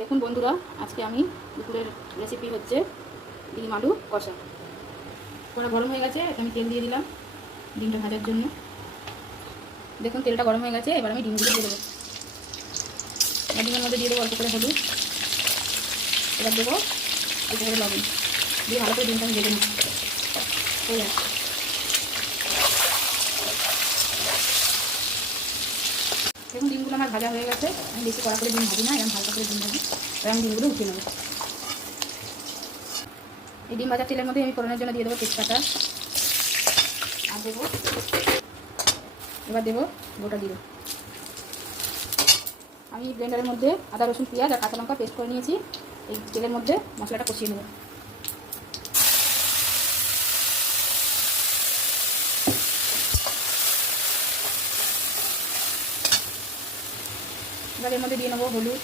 দেখুন বন্ধুরা, আজকে আমি দুপুরের রেসিপি হচ্ছে ডিম আলু কষা। কড়া গরম হয়ে গেছে, আমি তেল দিয়ে দিলাম ডিমটা ভাজার জন্য। দেখুন তেলটা গরম হয়ে গেছে, এবার আমি ডিমগুলো দিয়ে দেবো। ডিমের মধ্যে দিয়ে দেবো অল্প করে হলুদ, এবার দেবো অল্প করে লবণ দিয়ে ভালো করে ডিমটা আমি ভেজে নিচ্ছি। হয়ে যাচ্ছে। দেখুন ডিমগুলো আমার ভাজা হয়ে গেছে। আমি বেশি কড়া করে ডিম ভাজি না, এরকম হালকা করে ডিম ভাজি। এবার আমি ডিমগুলো উঠিয়ে নেবো। এই ডিম ভাজার তেলের মধ্যে আমি ফোড়নের জন্য দিয়ে দেবো তেজপাতা আর দেবো, এবার দেবো গোটা জিরে। আমি ব্লেন্ডারের মধ্যে আদা রসুন পেঁয়াজ আর কাঁচা লঙ্কা পেস্ট করে নিয়েছি। এই তেলের মধ্যে মশলাটা কষিয়ে নেব। এবার এর মধ্যে দিয়ে নেবো হলুদ,